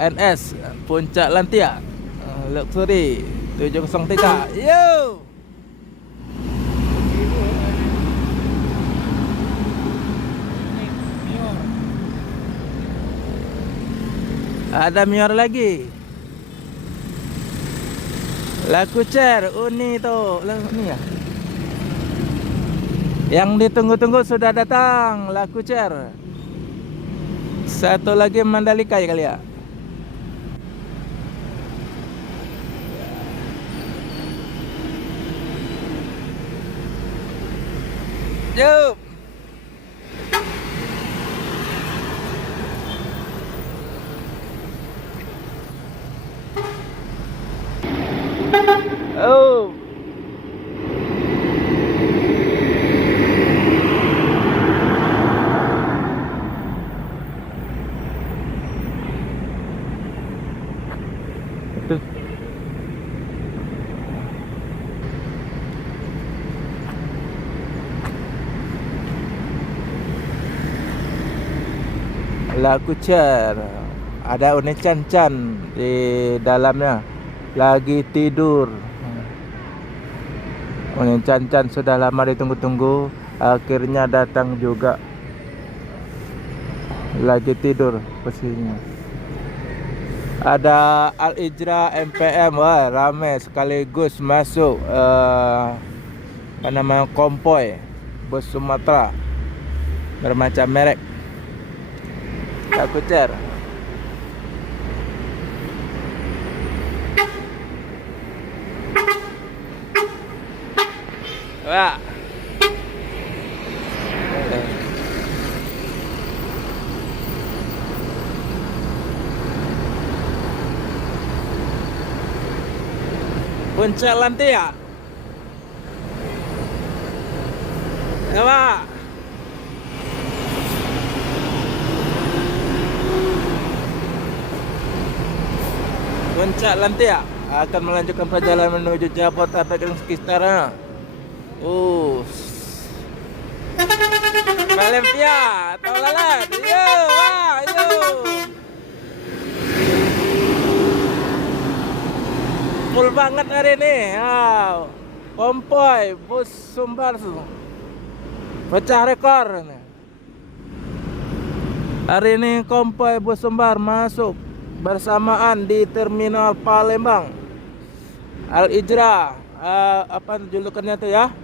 NS Puncak Lantia Luxury 703. Yo. Ada Mior lagi. Laku cer Uni tuh. Ini ya. Yang ditunggu-tunggu sudah datang, Laku cer. Satu lagi Mandalika ya kali ya. Yuk. Oh. Itu. Laku cer. Ada Uni Chan di dalamnya. Lagi tidur. Uni Chan sudah lama ditunggu-tunggu. Akhirnya datang juga. Lagi tidur posisinya. Ada Al Ijra MPM. Wah, rame sekaligus masuk apa namanya, konvoy bus Sumatera bermacam merek. Laku cer. Wah. Puncak Lantia. Ya, Pak. Puncak Lantia akan melanjutkan perjalanan menuju Jabodetabek dan sekitarnya. Valencia, Tolalan. Yo, wah, yo. Full banget hari ini. Konvoy bus Sumbar pecah rekor. Hari ini konvoy bus Sumbar masuk bersamaan di terminal Palembang. Al Ijra, apa julukannya tuh ya?